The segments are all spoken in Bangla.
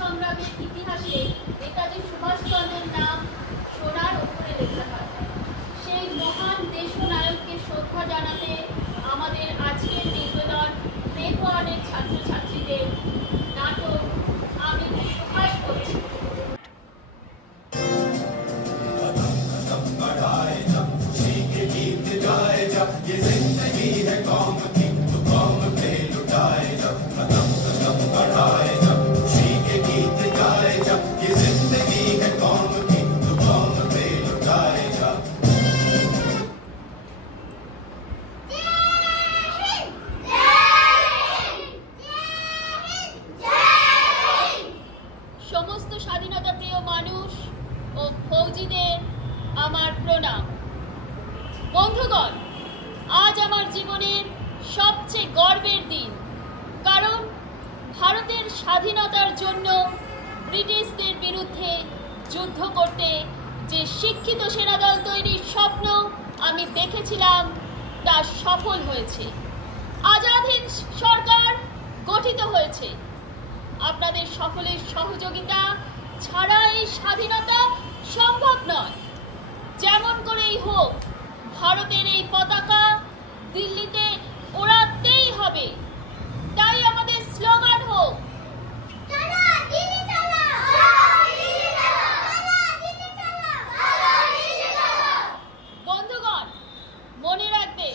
সংগ্রামের ইতিহাসে নেতাজি সুভাষচন্দ্রের নাম সোনার উপরে লেখা হয়। সেই মহান দেশনায়ককে শ্রদ্ধা জানাতে আমাদের আজকের নিবেদন গ্রেড ওয়ানের ছাত্রছাত্রীদের নাটক আমি প্রকাশ করছি। সমস্ত স্বাধীনতা প্রিয় মানুষ ও ফৌজিদের আমার প্রণাম। বন্ধুগণ, আজ আমার জীবনের সবচেয়ে গর্বের দিন, কারণ ভারতের স্বাধীনতার জন্য ব্রিটিশদের বিরুদ্ধে যুদ্ধ করতে যে শিক্ষিত সেনাদল তৈরির স্বপ্ন আমি দেখেছিলাম তা সফল হয়েছে। আজাদ হিন্দ সরকার গঠিত হয়েছে। আপনাদের সকলের সহযোগিতা ছাড়া এই স্বাধীনতা সম্ভব নয়। যেমন করেই হোক ভারতের এই পতাকা দিল্লিতে ওড়াতেই হবে। তাই আমাদের স্লোগান হোক, বন্ধুগণ, মনে রাখবে,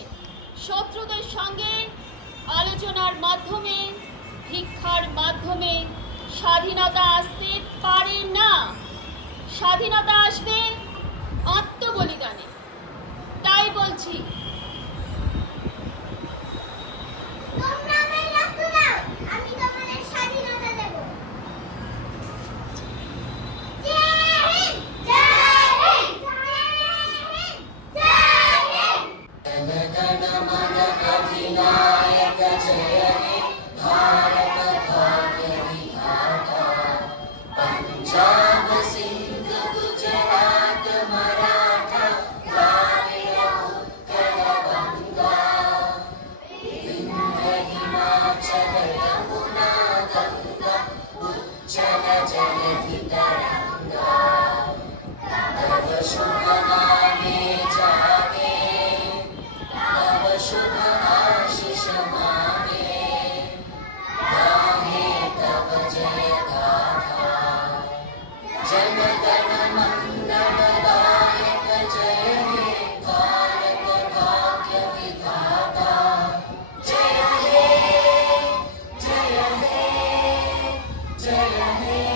শত্রুদের সঙ্গে আলোচনার মাধ্যমে, ভিক্ষার মাধ্যমে স্বাধীনতা আসতে পারে না। স্বাধীনতা আসবে আত্মবলিদানে। তাই বলছি, जय हे